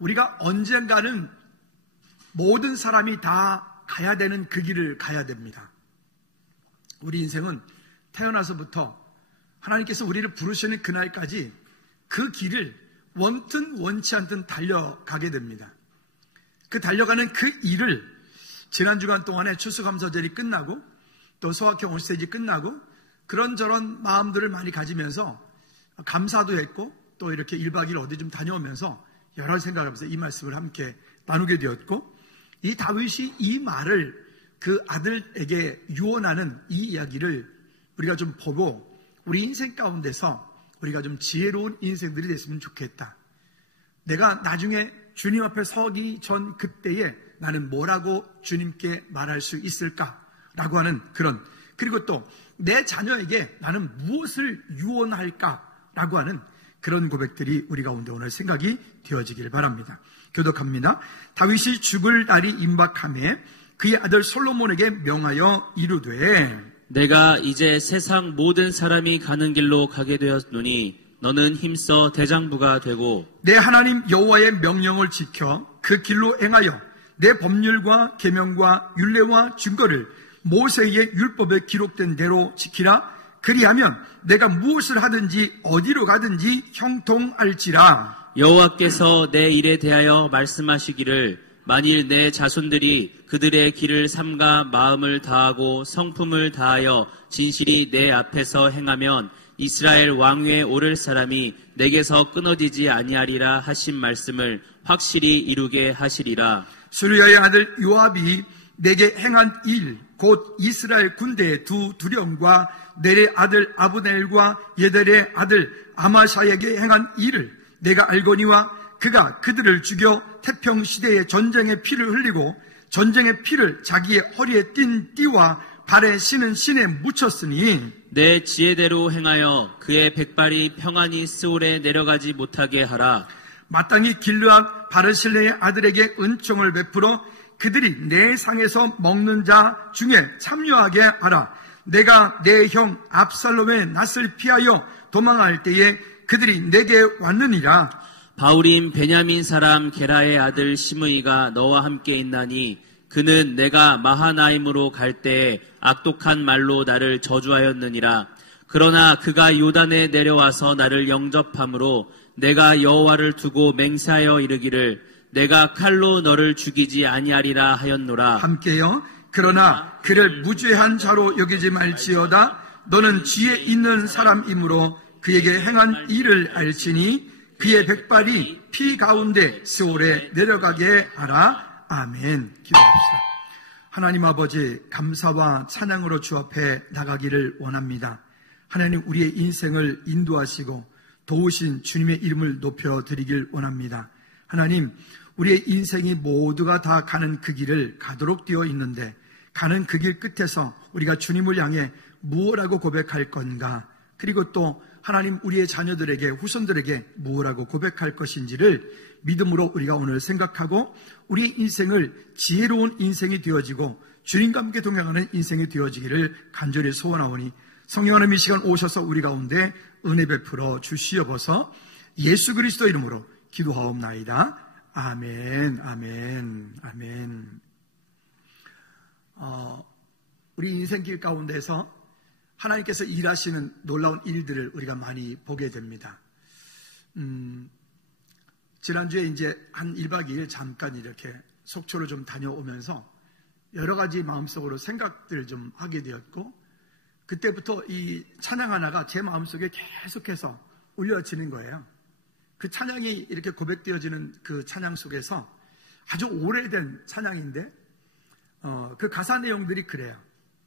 우리가 언젠가는 모든 사람이 다 가야 되는 그 길을 가야 됩니다. 우리 인생은 태어나서부터 하나님께서 우리를 부르시는 그날까지 그 길을 원튼 원치 않든 달려가게 됩니다. 그 달려가는 그 일을 지난 주간 동안에 추수감사절이 끝나고 또 소확행 올스테이지 끝나고 그런저런 마음들을 많이 가지면서 감사도 했고 또 이렇게 1박 2일 어디 좀 다녀오면서 여러 생각을 하면서 이 말씀을 함께 나누게 되었고, 이 다윗이 이 말을 그 아들에게 유언하는 이 이야기를 우리가 좀 보고 우리 인생 가운데서 우리가 좀 지혜로운 인생들이 됐으면 좋겠다. 내가 나중에 주님 앞에 서기 전 그때에 나는 뭐라고 주님께 말할 수 있을까라고 하는 그런, 그리고 또 내 자녀에게 나는 무엇을 유언할까라고 하는 그런 고백들이 우리 가운데 오늘 생각이 되어지길 바랍니다. 교독합니다. 다윗이 죽을 날이 임박하매 그의 아들 솔로몬에게 명하여 이르되, 내가 이제 세상 모든 사람이 가는 길로 가게 되었노니 너는 힘써 대장부가 되고 내 하나님 여호와의 명령을 지켜 그 길로 행하여 내 법률과 계명과 율례와 증거를 모세의 율법에 기록된 대로 지키라. 그리하면 내가 무엇을 하든지 어디로 가든지 형통할지라. 여호와께서 내 일에 대하여 말씀하시기를 만일 내 자손들이 그들의 길을 삼가 마음을 다하고 성품을 다하여 진실이 내 앞에서 행하면 이스라엘 왕위에 오를 사람이 내게서 끊어지지 아니하리라 하신 말씀을 확실히 이루게 하시리라. 수르야의 아들 요압이 내게 행한 일, 곧 이스라엘 군대의 두 두령과 넬의 아들 아브넬과 예델의 아들 아마샤에게 행한 일을 내가 알거니와 그가 그들을 죽여 태평시대의 전쟁의 피를 흘리고 전쟁의 피를 자기의 허리에 띤 띠와 발에 신은 신에 묻혔으니 내 지혜대로 행하여 그의 백발이 평안히 스올에 내려가지 못하게 하라. 마땅히 길르앗 바르실레의 아들에게 은총을 베풀어 그들이 내 상에서 먹는 자 중에 참여하게 하라. 내가 내 형 압살롬의 낯을 피하여 도망할 때에 그들이 내게 왔느니라. 바울임 베냐민 사람 게라의 아들 시므이가 너와 함께 있나니 그는 내가 마하나임으로 갈 때에 악독한 말로 나를 저주하였느니라. 그러나 그가 요단에 내려와서 나를 영접함으로 내가 여호와를 두고 맹세하여 이르기를 내가 칼로 너를 죽이지 아니하리라 하였노라. 함께요. 그러나 그를 무죄한 자로 여기지 말지어다. 너는 지혜 있는 사람이므로 그에게 행한 일을 알지니 그의 백발이 피 가운데 스올에 내려가게 하라. 아멘. 기도합시다. 하나님 아버지, 감사와 찬양으로 주 앞에 나가기를 원합니다. 하나님, 우리의 인생을 인도하시고 도우신 주님의 이름을 높여드리길 원합니다. 하나님, 우리의 인생이 모두가 다 가는 그 길을 가도록 되어 있는데 가는 그 길 끝에서 우리가 주님을 향해 무엇라고 고백할 건가, 그리고 또 하나님 우리의 자녀들에게 후손들에게 무엇라고 고백할 것인지를 믿음으로 우리가 오늘 생각하고 우리의 인생을 지혜로운 인생이 되어지고 주님과 함께 동행하는 인생이 되어지기를 간절히 소원하오니 성령 하나님 이 시간 오셔서 우리 가운데 은혜 베풀어 주시옵소서. 예수 그리스도 이름으로 기도하옵나이다. 아멘, 아멘, 아멘. 우리 인생길 가운데서 하나님께서 일하시는 놀라운 일들을 우리가 많이 보게 됩니다. 지난주에 이제 한 1박 2일 잠깐 이렇게 속초를 좀 다녀오면서 여러 가지 마음속으로 생각들을 좀 하게 되었고, 그때부터 이 찬양 하나가 제 마음속에 계속해서 울려지는 거예요. 그 찬양이 이렇게 고백되어지는 그 찬양 속에서 아주 오래된 찬양인데 그 가사 내용들이 그래요.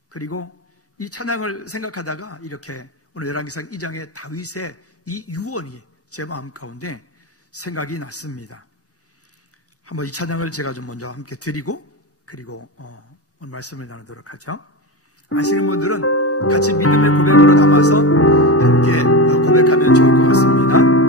그리고 이 찬양을 생각하다가 이렇게 오늘 열왕기상 2장의 다윗의 이 유언이 제 마음 가운데 생각이 났습니다. 한번 이 찬양을 제가 좀 먼저 함께 드리고 그리고 오늘 말씀을 나누도록 하죠. 아시는 분들은 같이 믿음의 고백으로 담아서 함께 고백하면 좋을 것 같습니다.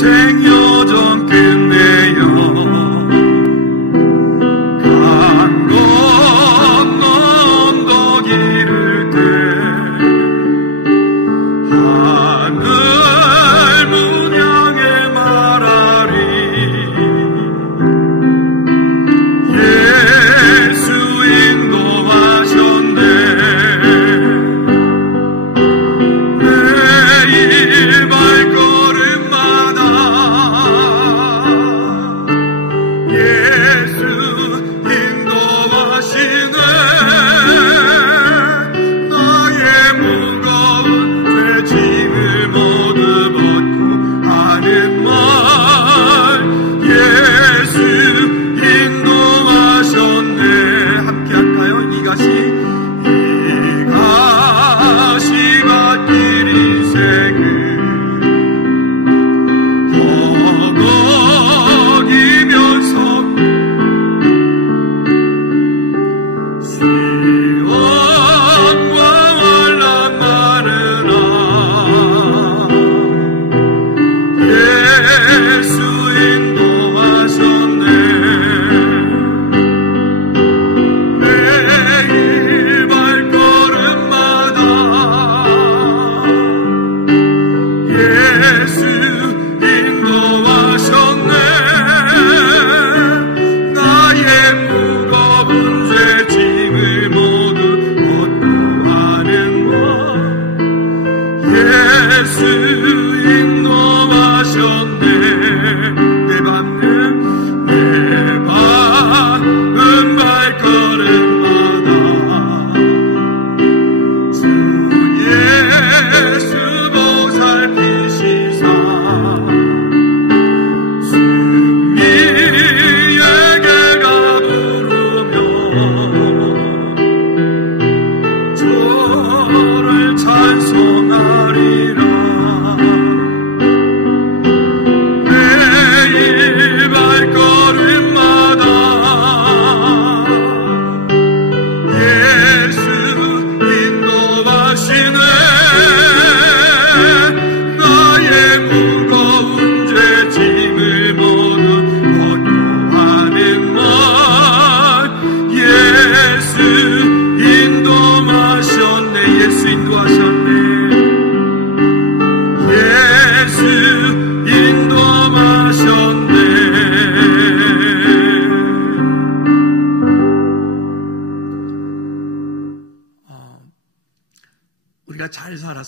생여정 끝내요 강 건너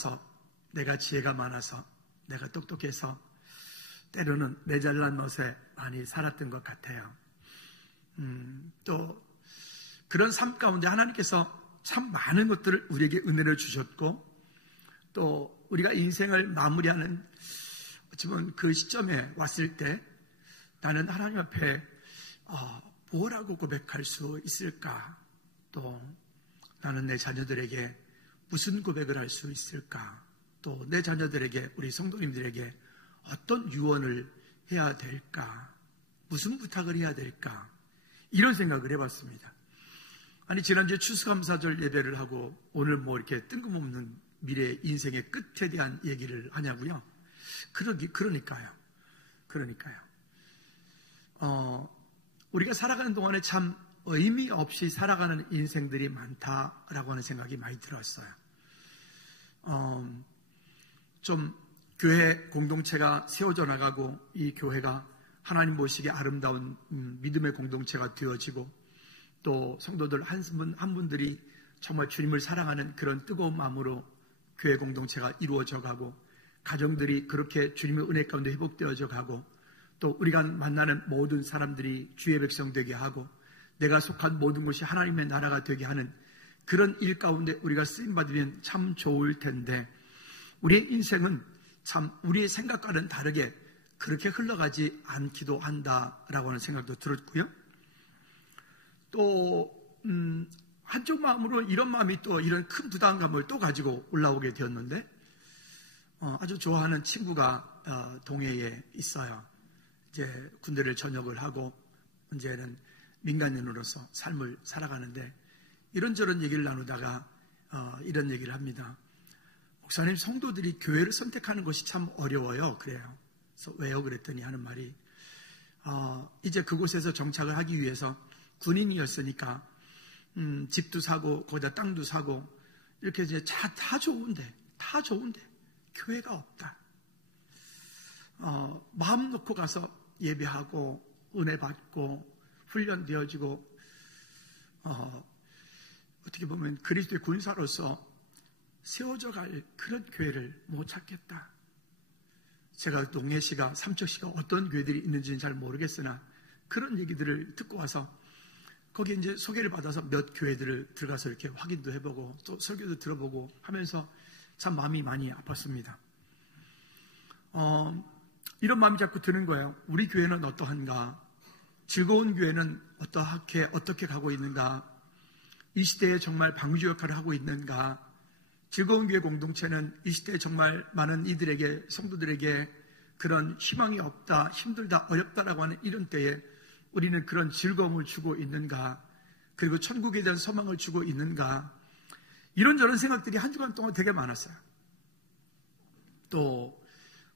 아름다워서, 내가 지혜가 많아서, 내가 똑똑해서 때로는 내 잘난 멋에 많이 살았던 것 같아요. 또 그런 삶 가운데 하나님께서 참 많은 것들을 우리에게 은혜를 주셨고, 또 우리가 인생을 마무리하는 어쩌면 그 시점에 왔을 때 나는 하나님 앞에 뭐라고 고백할 수 있을까? 또 나는 내 자녀들에게 무슨 고백을 할 수 있을까? 또 내 자녀들에게, 우리 성도님들에게 어떤 유언을 해야 될까? 무슨 부탁을 해야 될까? 이런 생각을 해봤습니다. 아니, 지난주에 추수감사절 예배를 하고 오늘 뭐 이렇게 뜬금없는 미래 인생의 끝에 대한 얘기를 하냐고요? 그러니까요. 우리가 살아가는 동안에 참 의미 없이 살아가는 인생들이 많다라고 하는 생각이 많이 들었어요. 좀 교회 공동체가 세워져 나가고, 이 교회가 하나님 보시기에 아름다운 믿음의 공동체가 되어지고, 또 성도들 한 분들이 정말 주님을 사랑하는 그런 뜨거운 마음으로 교회 공동체가 이루어져 가고, 가정들이 그렇게 주님의 은혜 가운데 회복되어져 가고, 또 우리가 만나는 모든 사람들이 주의 백성 되게 하고, 내가 속한 모든 것이 하나님의 나라가 되게 하는 그런 일 가운데 우리가 쓰임받으면 참 좋을 텐데, 우리의 인생은 참 우리의 생각과는 다르게 그렇게 흘러가지 않기도 한다라고 하는 생각도 들었고요. 또 한쪽 마음으로 이런 마음이 또 이런 큰 부담감을 또 가지고 올라오게 되었는데, 아주 좋아하는 친구가 동해에 있어요. 이제 군대를 전역을 하고 이제는 민간인으로서 삶을 살아가는데, 이런저런 얘기를 나누다가 이런 얘기를 합니다. 목사님, 성도들이 교회를 선택하는 것이 참 어려워요. 그래요. 그래서 왜요? 그랬더니 하는 말이, 이제 그곳에서 정착을 하기 위해서 군인이었으니까 집도 사고 거기다 땅도 사고 이렇게 이제 다 좋은데 교회가 없다. 마음 놓고 가서 예배하고 은혜 받고 훈련되어지고, 어떻게 보면 그리스도의 군사로서 세워져 갈 그런 교회를 못 찾겠다. 제가 동해시가, 삼척시가 어떤 교회들이 있는지는 잘 모르겠으나 그런 얘기들을 듣고 와서 거기에 이제 소개를 받아서 몇 교회들을 들어가서 이렇게 확인도 해보고 또 설교도 들어보고 하면서 참 마음이 많이 아팠습니다. 이런 마음이 자꾸 드는 거예요. 우리 교회는 어떠한가? 즐거운 교회는 어떻게 가고 있는가? 이 시대에 정말 방주 역할을 하고 있는가? 즐거운 교회 공동체는 이 시대에 정말 많은 이들에게, 성도들에게 그런 희망이 없다, 힘들다, 어렵다라고 하는 이런 때에 우리는 그런 즐거움을 주고 있는가? 그리고 천국에 대한 소망을 주고 있는가? 이런저런 생각들이 한 주간 동안 되게 많았어요. 또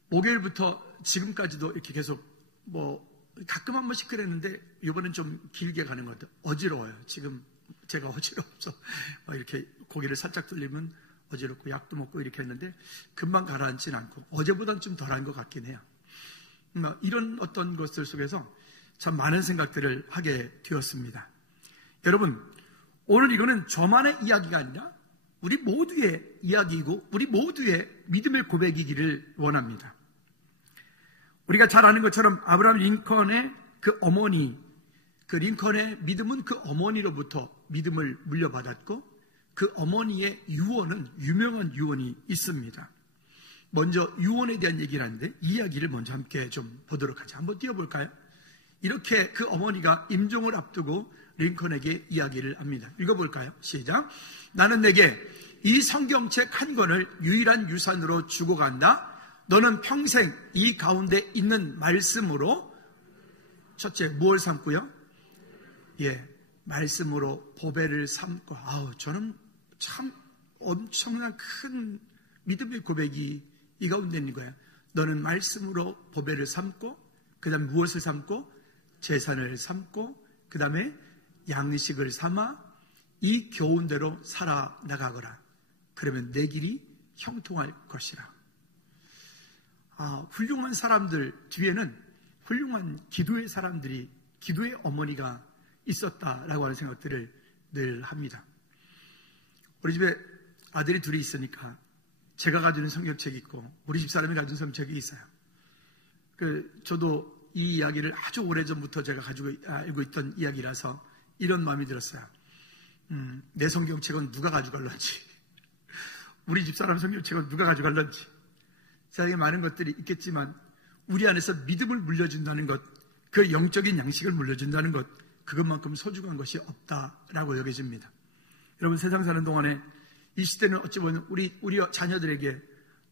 목요일부터 지금까지도 이렇게 계속 가끔 한 번씩 그랬는데 이번엔 좀 길게 가는 것 같아요. 어지러워요. 지금 제가 어지러워서 이렇게 고개를 살짝 돌리면 어지럽고 약도 먹고 이렇게 했는데 금방 가라앉지는 않고 어제보다는 좀 덜한 것 같긴 해요. 이런 어떤 것들 속에서 참 많은 생각들을 하게 되었습니다. 여러분, 오늘 이거는 저만의 이야기가 아니라 우리 모두의 이야기이고 우리 모두의 믿음의 고백이기를 원합니다. 우리가 잘 아는 것처럼 아브라함 링컨의 그 어머니, 그 링컨의 믿음은 그 어머니로부터 믿음을 물려받았고, 그 어머니의 유언은 유명한 유언이 있습니다. 먼저 유언에 대한 얘기를 하는데 이 이야기를 먼저 함께 좀 보도록 하죠. 한번 띄워볼까요? 이렇게 그 어머니가 임종을 앞두고 링컨에게 이야기를 합니다. 읽어볼까요? 시작. 나는 내게 이 성경책 한 권을 유일한 유산으로 주고 간다. 너는 평생 이 가운데 있는 말씀으로, 첫째, 무엇을 삼고요? 말씀으로 보배를 삼고. 저는 참 엄청난 큰 믿음의 고백이 이 가운데 있는 거야. 너는 말씀으로 보배를 삼고, 그 다음에 무엇을 삼고? 재산을 삼고, 그 다음에 양식을 삼아 이 교훈대로 살아나가거라. 그러면 내 길이 형통할 것이라. 훌륭한 사람들 뒤에는 훌륭한 기도의 사람들이, 기도의 어머니가 있었다라고 하는 생각들을 늘 합니다. 우리 집에 아들이 둘이 있으니까 제가 가지는 성경책이 있고 우리 집사람이 가진 성경책이 있어요. 저도 이 이야기를 아주 오래전부터 제가 알고 있던 이야기라서 이런 마음이 들었어요. 내 성경책은 누가 가져갈런지, 우리 집사람 성경책은 누가 가져갈런지. 세상에 많은 것들이 있겠지만 우리 안에서 믿음을 물려준다는 것, 그 영적인 양식을 물려준다는 것, 그것만큼 소중한 것이 없다라고 여겨집니다. 여러분, 세상 사는 동안에 이 시대는 어찌 보면 우리 자녀들에게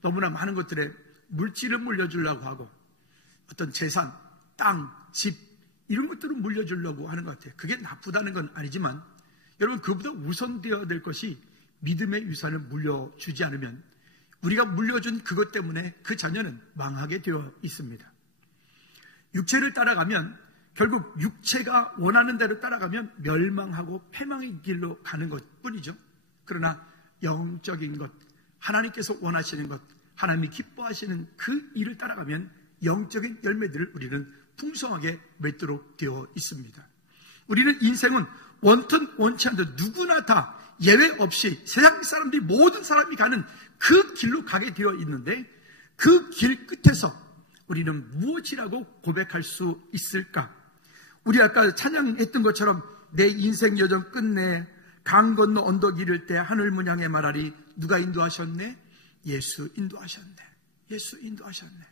너무나 많은 것들에 물질을 물려주려고 하고 어떤 재산, 땅, 집 이런 것들을 물려주려고 하는 것 같아요. 그게 나쁘다는 건 아니지만 여러분, 그보다 우선되어야 될 것이 믿음의 유산을 물려주지 않으면 우리가 물려준 그것 때문에 그 자녀는 망하게 되어 있습니다. 육체를 따라가면 결국 육체가 원하는 대로 따라가면 멸망하고 패망의 길로 가는 것뿐이죠. 그러나 영적인 것, 하나님께서 원하시는 것, 하나님이 기뻐하시는 그 일을 따라가면 영적인 열매들을 우리는 풍성하게 맺도록 되어 있습니다. 우리는 인생은 원튼 원치 않든 누구나 다 예외 없이 세상 사람들이 모든 사람이 가는 그 길로 가게 되어 있는데 그 길 끝에서 우리는 무엇이라고 고백할 수 있을까? 우리 아까 찬양했던 것처럼 내 인생 여정 끝내 강 건너 언덕 이를 때 하늘 문 향해 말하리 누가 인도하셨네? 예수 인도하셨네. 예수 인도하셨네.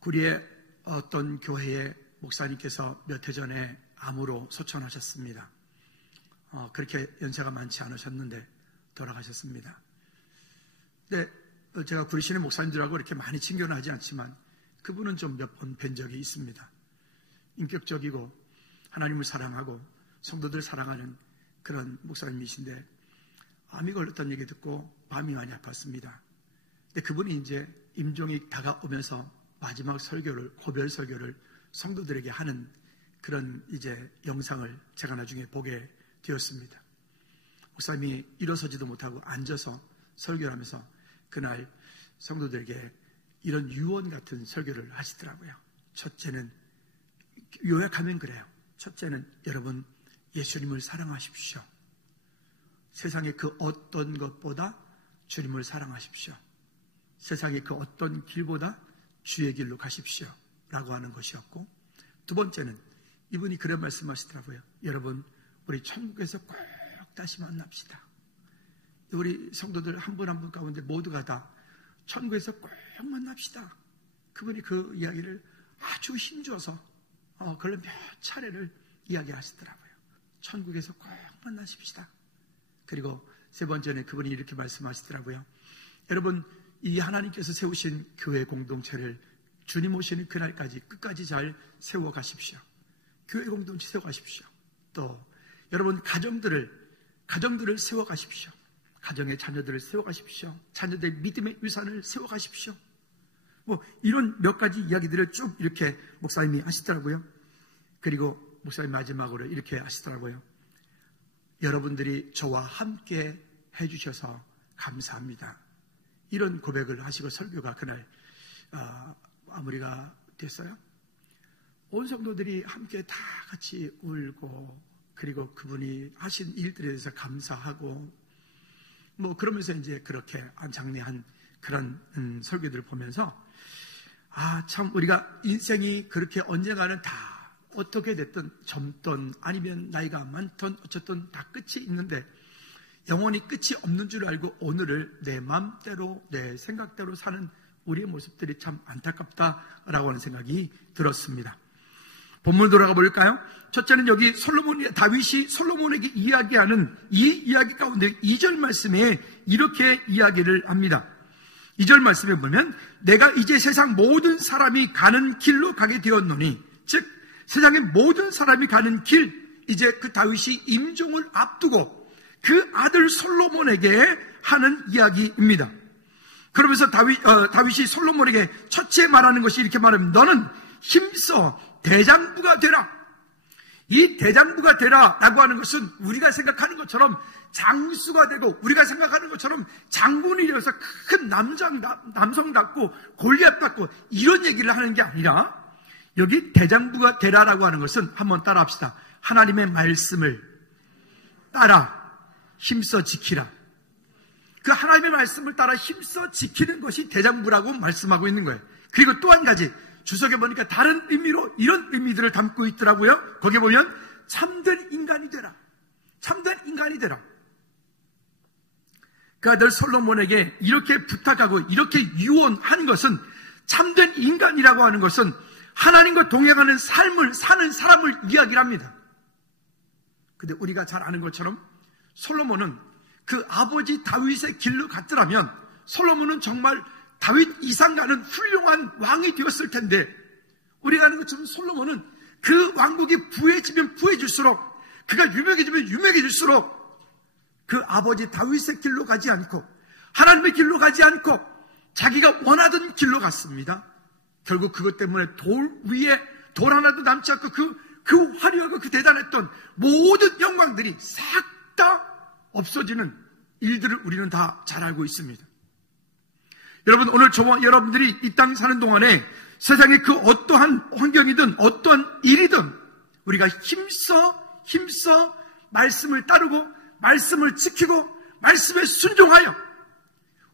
구리의 어떤 교회의 목사님께서 몇 해 전에 암으로 소천하셨습니다. 그렇게 연세가 많지 않으셨는데 돌아가셨습니다. 근데 제가 구리 시내 목사님들하고 이렇게 많이 친교는 하지 않지만 그분은 좀 몇 번 뵌 적이 있습니다. 인격적이고 하나님을 사랑하고 성도들 사랑하는 그런 목사님이신데 암이 걸렸다는 얘기 듣고 마음이 많이 아팠습니다. 근데 그분이 이제 임종이 다가오면서 마지막 설교를, 고별 설교를 성도들에게 하는 그런 이제 영상을 제가 나중에 보게 되었습니다. 목사님이 일어서지도 못하고 앉아서 설교를 하면서 그날 성도들에게 이런 유언 같은 설교를 하시더라고요. 첫째는, 요약하면 그래요. 첫째는 여러분 예수님을 사랑하십시오. 세상의 그 어떤 것보다 주님을 사랑하십시오. 세상의 그 어떤 길보다 주의 길로 가십시오 라고 하는 것이었고, 두 번째는 이분이 그런 말씀하시더라고요. 여러분 우리 천국에서 꼭 다시 만납시다. 우리 성도들 한 분 한 분 가운데 모두가 다 천국에서 꼭 만납시다. 그분이 그 이야기를 아주 힘줘서 그걸 몇 차례를 이야기하시더라고요. 천국에서 꼭 만나십시다. 그리고 세 번째는 그분이 이렇게 말씀하시더라고요. 여러분 이 하나님께서 세우신 교회 공동체를 주님 오시는 그날까지 끝까지 잘 세워가십시오. 교회 공동체 세워가십시오. 또 여러분 가정들을 세워가십시오. 가정의 자녀들을 세워가십시오. 자녀들의 믿음의 유산을 세워가십시오. 뭐 이런 몇 가지 이야기들을 쭉 이렇게 목사님이 하시더라고요. 그리고 목사님 마지막으로 이렇게 하시더라고요. 여러분들이 저와 함께 해주셔서 감사합니다. 이런 고백을 하시고 설교가 그날 마무리가 됐어요. 온 성도들이 함께 다 같이 울고 그리고 그분이 하신 일들에 대해서 감사하고 뭐 그러면서 이제 그렇게 장례한 그런 설교들을 보면서 참 우리가 인생이 그렇게 언젠가는 다 어떻게 됐든 젊든 아니면 나이가 많든 어쨌든 다 끝이 있는데 영원히 끝이 없는 줄 알고 오늘을 내 마음대로 내 생각대로 사는 우리의 모습들이 참 안타깝다라고 하는 생각이 들었습니다. 본문 돌아가 볼까요? 첫째는 여기 다윗이 솔로몬에게 이야기하는 이 이야기 가운데 2절 말씀에 이렇게 이야기를 합니다. 2절 말씀에 보면 내가 이제 세상 모든 사람이 가는 길로 가게 되었노니, 즉 세상의 모든 사람이 가는 길, 이제 그 다윗이 임종을 앞두고 그 아들 솔로몬에게 하는 이야기입니다. 그러면서 다윗이 솔로몬에게 첫째 말하는 것이 이렇게 말합니다. 너는 힘써 대장부가 되라. 이 대장부가 되라 라고 하는 것은 우리가 생각하는 것처럼 장수가 되고 우리가 생각하는 것처럼 장군이 되어서 큰 남성답고 골리앗답고 이런 얘기를 하는 게 아니라 여기 대장부가 되라라고 하는 것은 한번 따라 합시다. 하나님의 말씀을 따라 힘써 지키라. 그 하나님의 말씀을 따라 힘써 지키는 것이 대장부라고 말씀하고 있는 거예요. 그리고 또 한 가지, 주석에 보니까 다른 의미로 이런 의미들을 담고 있더라고요. 거기에 보면 참된 인간이 되라. 참된 인간이 되라. 그 아들 솔로몬에게 이렇게 부탁하고 이렇게 유언한 것은, 참된 인간이라고 하는 것은 하나님과 동행하는 삶을 사는 사람을 이야기를 합니다. 근데 우리가 잘 아는 것처럼 솔로몬은 그 아버지 다윗의 길로 갔더라면 솔로몬은 정말 다윗 이상 가는 훌륭한 왕이 되었을 텐데, 우리가 아는 것처럼 솔로몬은 그 왕국이 부해지면 부해질수록, 그가 유명해지면 유명해질수록 그 아버지 다윗의 길로 가지 않고 하나님의 길로 가지 않고 자기가 원하던 길로 갔습니다. 결국 그것 때문에 돌 위에 돌 하나도 남지 않고 그 화려하고 그 대단했던 모든 영광들이 싹 다 없어지는 일들을 우리는 다 잘 알고 있습니다. 여러분, 오늘 저와 여러분들이 이 땅 사는 동안에 세상의 그 어떠한 환경이든 어떠한 일이든 우리가 힘써 말씀을 따르고 말씀을 지키고 말씀에 순종하여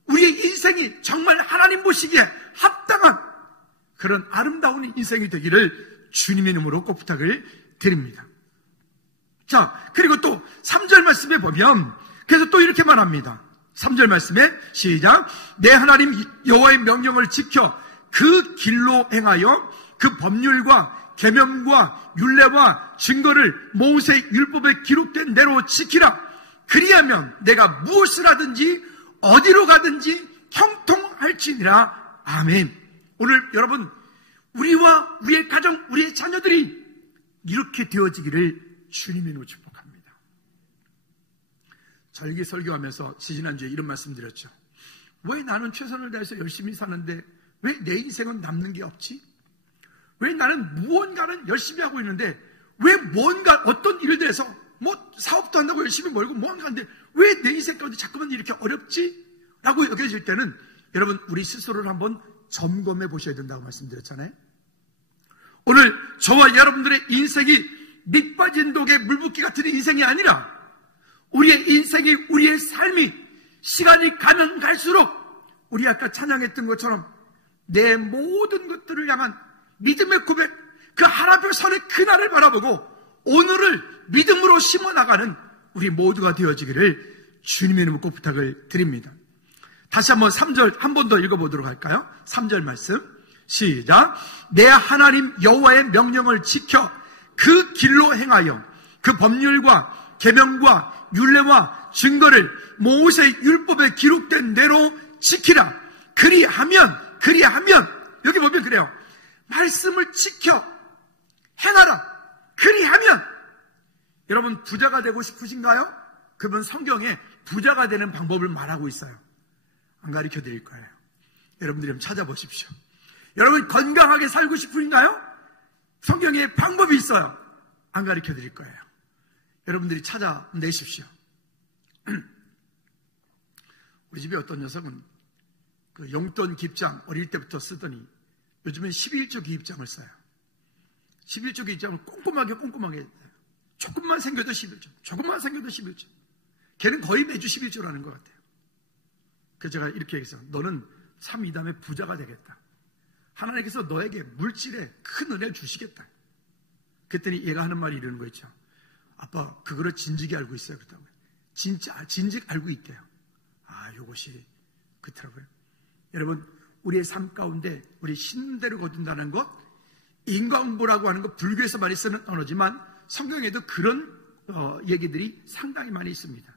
우리의 인생이 정말 하나님 보시기에 합당한 그런 아름다운 인생이 되기를 주님의 이름으로 꼭 부탁을 드립니다. 자, 그리고 또 3절 말씀에 보면, 그래서 또 이렇게 말합니다. 3절 말씀에 시작. 내 하나님 여호와의 명령을 지켜 그 길로 행하여 그 법률과 계명과 율례와 증거를 모세 율법에 기록된 대로 지키라. 그리하면 내가 무엇을 하든지 어디로 가든지 형통할지니라. 아멘. 오늘 여러분, 우리와 우리의 가정, 우리의 자녀들이 이렇게 되어지기를 주님의 이름으로 축복합니다. 절기 설교하면서 지지난주에 이런 말씀 드렸죠. 왜 나는 최선을 다해서 열심히 사는데 왜 내 인생은 남는 게 없지? 왜 나는 무언가는 열심히 하고 있는데 왜 뭔가 어떤 일들에서 뭐 사업도 한다고 열심히 벌고 무언가 하는데 왜 내 인생 가운데 자꾸만 이렇게 어렵지? 라고 여겨질 때는 여러분, 우리 스스로를 한번 점검해 보셔야 된다고 말씀드렸잖아요. 오늘 저와 여러분들의 인생이 밑빠진 독에 물붓기 같은 인생이 아니라 우리의 인생이, 우리의 삶이 시간이 가면 갈수록 우리 아까 찬양했던 것처럼 내 모든 것들을 향한 믿음의 고백, 그 하나별 선의 그날을 바라보고 오늘을 믿음으로 심어나가는 우리 모두가 되어지기를 주님의 이름으로 꼭 부탁을 드립니다. 다시 한번 3절 한 번 더 읽어보도록 할까요? 3절 말씀 시작. 내 하나님 여호와의 명령을 지켜 그 길로 행하여 그 법률과 계명과 율례와 증거를 모세 율법에 기록된 대로 지키라. 그리하면 여기 보면 그래요. 말씀을 지켜 행하라. 그리하면, 여러분 부자가 되고 싶으신가요? 그분 성경에 부자가 되는 방법을 말하고 있어요. 안 가르쳐 드릴 거예요. 여러분들이 한번 찾아보십시오. 여러분 건강하게 살고 싶으신가요? 성경에 방법이 있어요. 안 가르쳐 드릴 거예요. 여러분들이 찾아내십시오. 우리 집에 어떤 녀석은 그 용돈 기입장 어릴 때부터 쓰더니 요즘엔 11조 기입장을 써요. 11조 기입장을 꼼꼼하게 조금만 생겨도 11조, 조금만 생겨도 11조. 걔는 거의 매주 11조라는 것 같아요. 그래서 제가 이렇게 얘기했어요. 너는 3-2담에 부자가 되겠다. 하나님께서 너에게 물질에 큰 은혜를 주시겠다. 그랬더니 얘가 하는 말이 이러는 거 있죠. 아빠, 그거를 진즉에 알고 있어요. 그렇다고요. 진즉 알고 있대요. 아, 요것이 그렇더라고요. 여러분, 우리의 삶 가운데 우리 신는 대로 거둔다는 것, 인과응보라고 하는 것, 불교에서 많이 쓰는 언어지만 성경에도 그런 얘기들이 상당히 많이 있습니다.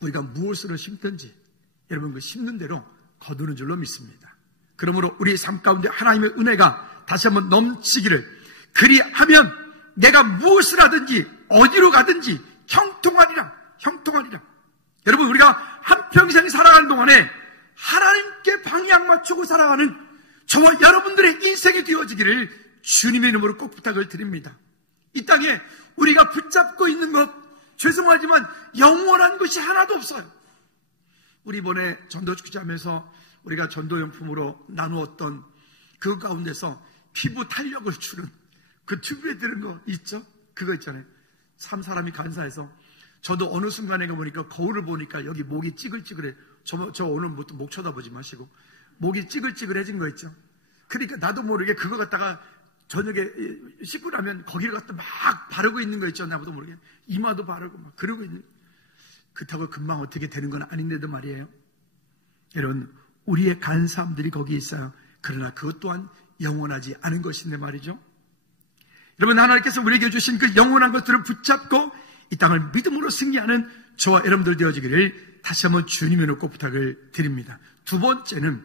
우리가 무엇으로 심든지 여러분 그 심는 대로 거두는 줄로 믿습니다. 그러므로 우리의 삶 가운데 하나님의 은혜가 다시 한번 넘치기를, 그리하면 내가 무엇을 하든지 어디로 가든지 형통하리라. 여러분, 우리가 한평생 살아가는 동안에 하나님께 방향 맞추고 살아가는 저와 여러분들의 인생이 되어지기를 주님의 이름으로 꼭 부탁을 드립니다. 이 땅에 우리가 붙잡고 있는 것, 죄송하지만 영원한 것이 하나도 없어요. 우리 이번에 전도축제하면서 우리가 전도용품으로 나누었던 그 가운데서 피부 탄력을 주는 그 튜브에 드는 거 있죠? 그거 있잖아요. 참 사람이 간사해서 저도 어느 순간에 보니까 거울을 보니까 여기 목이 찌글찌글해. 저 오늘 목 쳐다보지 마시고 목이 찌글찌글해진 거 있죠. 그러니까 나도 모르게 그거 갖다가 저녁에 씻고 나면 거기를 갖다 막 바르고 있는 거 있죠. 나도 모르게 이마도 바르고 막 그러고 있는. 그렇다고 금방 어떻게 되는 건 아닌데도 말이에요. 여러분, 우리의 간사함들이 거기에 있어요. 그러나 그것 또한 영원하지 않은 것인데 말이죠. 여러분, 하나님께서 우리에게 주신 그 영원한 것들을 붙잡고 이 땅을 믿음으로 승리하는 저와 여러분들 되어지기를 다시 한번 주님의 놓고 부탁을 드립니다. 두 번째는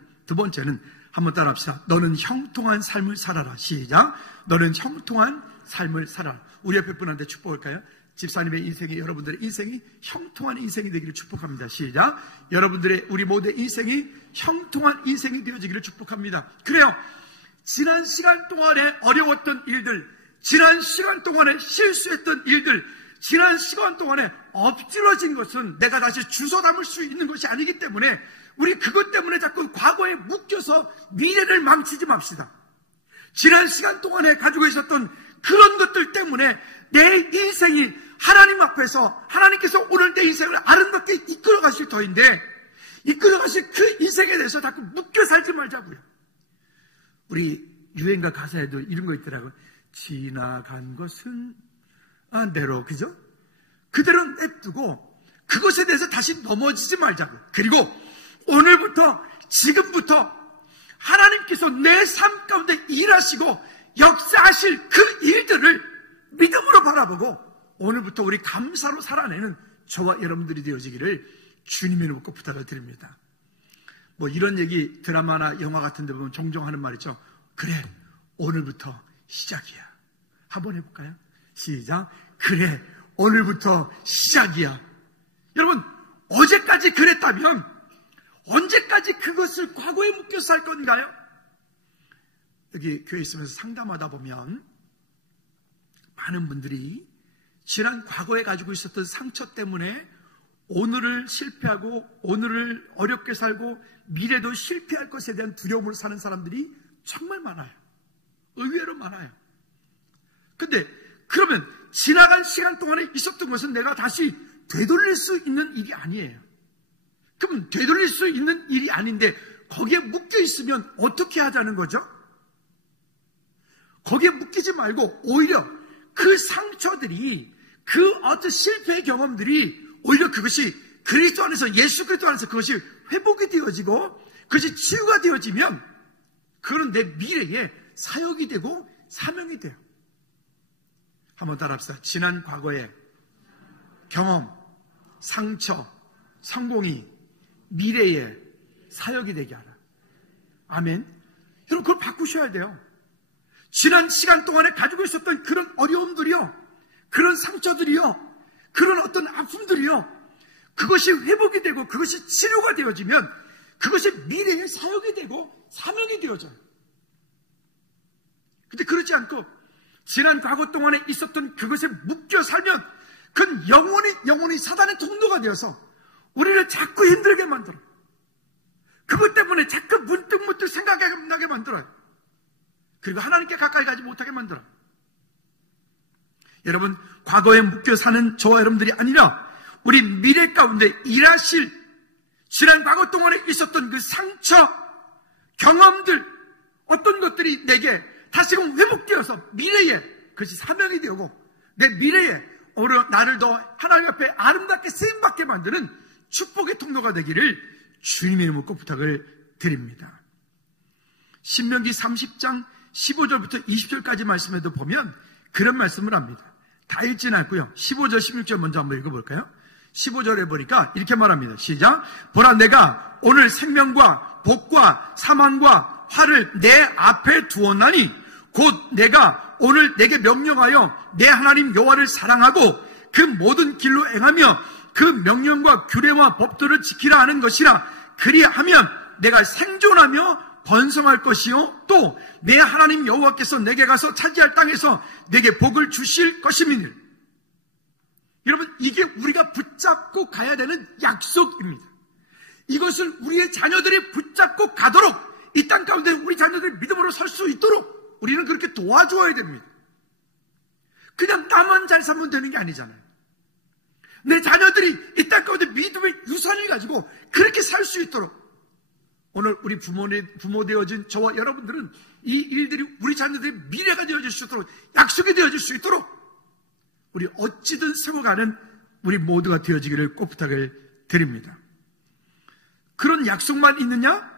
한번 따라합시다. 너는 형통한 삶을 살아라. 시작. 너는 형통한 삶을 살아라. 우리 옆에 분한테 축복할까요? 집사님의 인생이, 여러분들의 인생이 형통한 인생이 되기를 축복합니다. 시작. 여러분들의, 우리 모두의 인생이 형통한 인생이 되어지기를 축복합니다. 그래요. 지난 시간 동안에 어려웠던 일들, 지난 시간 동안에 실수했던 일들, 지난 시간 동안에 엎질러진 것은 내가 다시 주워 담을 수 있는 것이 아니기 때문에 우리 그것 때문에 자꾸 과거에 묶여서 미래를 망치지 맙시다. 지난 시간 동안에 가지고 있었던 그런 것들 때문에 내 인생이 하나님 앞에서 하나님께서 오늘 내 인생을 아름답게 이끌어 가실 터인데 이끌어 가실 그 인생에 대해서 자꾸 묶여 살지 말자고요. 우리 유행가 가사에도 이런 거 있더라고요. 지나간 것은 대로, 그죠? 그대로 냅두고 그것에 대해서 다시 넘어지지 말자고. 그리고 오늘부터, 지금부터 하나님께서 내 삶 가운데 일하시고 역사하실 그 일들을 믿음으로 바라보고 오늘부터 우리 감사로 살아내는 저와 여러분들이 되어지기를 주님의 이름으로 부탁을 드립니다. 뭐 이런 얘기 드라마나 영화 같은 데 보면 종종 하는 말 있죠. 그래, 오늘부터 시작이야. 한번 해볼까요? 시작. 그래, 오늘부터 시작이야. 여러분, 어제까지 그랬다면 언제까지 그것을 과거에 묶여 살 건가요? 여기 교회 있으면서 상담하다 보면 많은 분들이 지난 과거에 가지고 있었던 상처 때문에 오늘을 실패하고 오늘을 어렵게 살고 미래도 실패할 것에 대한 두려움을 사는 사람들이 정말 많아요. 의외로 많아요. 근데 그러면 지나간 시간 동안에 있었던 것은 내가 다시 되돌릴 수 있는 일이 아니에요. 그럼 되돌릴 수 있는 일이 아닌데 거기에 묶여 있으면 어떻게 하자는 거죠? 거기에 묶이지 말고 오히려 그 상처들이, 그 어떤 실패의 경험들이 오히려 그것이 그리스도 안에서, 예수 그리스도 안에서 그것이 회복이 되어지고 그것이 치유가 되어지면 그거는 내 미래에 사역이 되고 사명이 돼요. 한번 따라합시다. 지난 과거의 경험, 상처, 성공이 미래의 사역이 되게 하라. 아멘. 여러분, 그걸 바꾸셔야 돼요. 지난 시간 동안에 가지고 있었던 그런 어려움들이요, 그런 상처들이요, 그런 어떤 아픔들이요, 그것이 회복이 되고 그것이 치료가 되어지면 그것이 미래의 사역이 되고 사명이 되어져요. 근데 그렇지 않고 지난 과거 동안에 있었던 그것에 묶여 살면 그건 영원히 사단의 통로가 되어서 우리를 자꾸 힘들게 만들어요. 그것 때문에 자꾸 문득문득 생각나게 만들어요. 그리고 하나님께 가까이 가지 못하게 만들어요. 여러분, 과거에 묶여 사는 저와 여러분들이 아니라 우리 미래 가운데 일하실 지난 과거 동안에 있었던 그 상처, 경험들, 어떤 것들이 내게 다시금 회복되어서 미래에 그것이 사명이 되고 내 미래에 오히려 나를 더 하나님 앞에 아름답게 쓰임받게 만드는 축복의 통로가 되기를 주님의 이름으로 꼭 부탁을 드립니다. 신명기 30장 15절부터 20절까지 말씀에도 보면 그런 말씀을 합니다. 다 읽지는 않고요. 15절, 16절 먼저 한번 읽어볼까요? 15절에 보니까 이렇게 말합니다. 시작. 보라, 내가 오늘 생명과 복과 사망과 화를 내 앞에 두었나니 곧 내가 오늘 내게 명령하여 내 하나님 여호와를 사랑하고 그 모든 길로 행하며 그 명령과 규례와 법도를 지키라 하는 것이라. 그리하면 내가 생존하며 번성할 것이요 또 내 하나님 여호와께서 내게 가서 차지할 땅에서 내게 복을 주실 것임이니. 여러분, 이게 우리가 붙잡고 가야 되는 약속입니다. 이것을 우리의 자녀들이 붙잡고 가도록, 이 땅 가운데 우리 자녀들이 믿음으로 설 수 있도록 우리는 그렇게 도와줘야 됩니다. 그냥 나만 잘 살면 되는 게 아니잖아요. 내 자녀들이 이 땅 가운데 믿음의 유산을 가지고 그렇게 살 수 있도록, 오늘 우리 부모 되어진 저와 여러분들은 이 일들이 우리 자녀들의 미래가 되어질 수 있도록, 약속이 되어질 수 있도록 우리 어찌든 세워가는 우리 모두가 되어지기를 꼭 부탁을 드립니다. 그런 약속만 있느냐?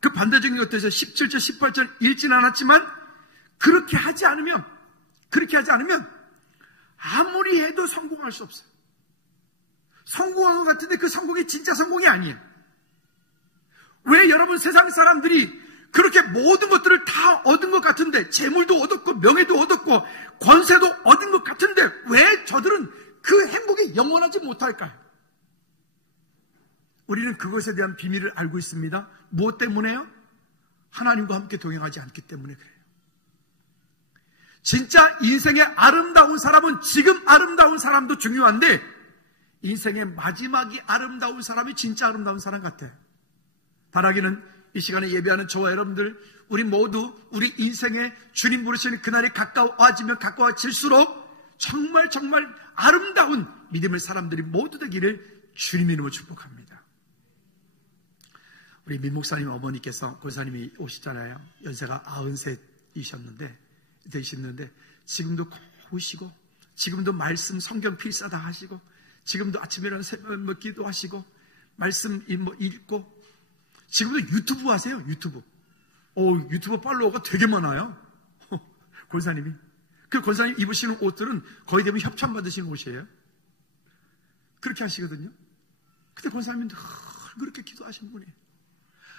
그 반대적인 것들에서 17절, 18절 읽지는 않았지만 그렇게 하지 않으면 아무리 해도 성공할 수 없어요. 성공한 것 같은데 그 성공이 진짜 성공이 아니에요. 왜 여러분 세상 사람들이 그렇게 모든 것들을 다 얻은 것 같은데, 재물도 얻었고 명예도 얻었고 권세도 얻은 것 같은데 왜 저들은 그 행복이 영원하지 못할까요? 우리는 그것에 대한 비밀을 알고 있습니다. 무엇 때문에요? 하나님과 함께 동행하지 않기 때문에 그래요. 진짜 인생의 아름다운 사람은 지금 아름다운 사람도 중요한데, 인생의 마지막이 아름다운 사람이 진짜 아름다운 사람 같아요. 바라기는 이 시간에 예배하는 저와 여러분들, 우리 모두 우리 인생에 주님 부르시는 그날이 가까워지면 가까워질수록 정말 아름다운 믿음의 사람들이 모두 되기를 주님 이름으로 축복합니다. 우리 민 목사님 어머니께서, 권사님이 오시잖아요. 연세가 93이셨는데 지금도 고우시고, 지금도 말씀 성경 필사 다 하시고, 지금도 아침에 일어나서 새벽 기도하시고, 말씀 읽고, 지금도 유튜브 하세요. 유튜브 팔로워가 되게 많아요. 권사님이. 그 권사님 입으시는 옷들은 거의 대부분 협찬 받으시는 옷이에요. 그렇게 하시거든요. 근데 권사님은 늘 그렇게 기도하시는 분이에요.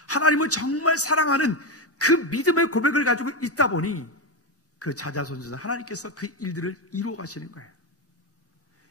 하나님을 정말 사랑하는 그 믿음의 고백을 가지고 있다 보니 그 자자손손 하나님께서 그 일들을 이루어 가시는 거예요.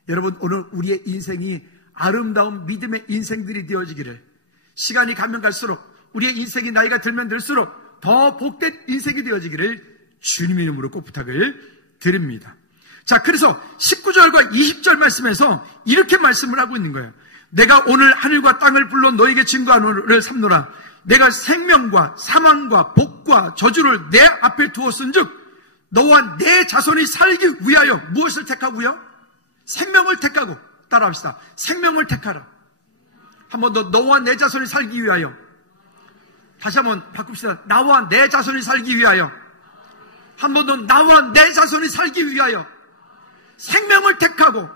여러분, 오늘 우리의 인생이 아름다운 믿음의 인생들이 되어지기를, 시간이 가면 갈수록, 우리의 인생이 나이가 들면 들수록 더 복된 인생이 되어지기를 주님의 이름으로 꼭 부탁을 드립니다. 자, 그래서 19절과 20절 말씀에서 이렇게 말씀을 하고 있는 거예요. 내가 오늘 하늘과 땅을 불러 너에게 증거하노를 삼노라. 내가 생명과 사망과 복과 저주를 내 앞에 두었은즉 너와 내 자손이 살기 위하여 무엇을 택하고요? 생명을 택하고. 따라합시다. 생명을 택하라. 한 번 더, 너와 내 자손이 살기 위하여. 다시 한번 바꿉시다. 나와 내 자손이 살기 위하여. 한 번 더, 나와 내 자손이 살기 위하여 생명을 택하고,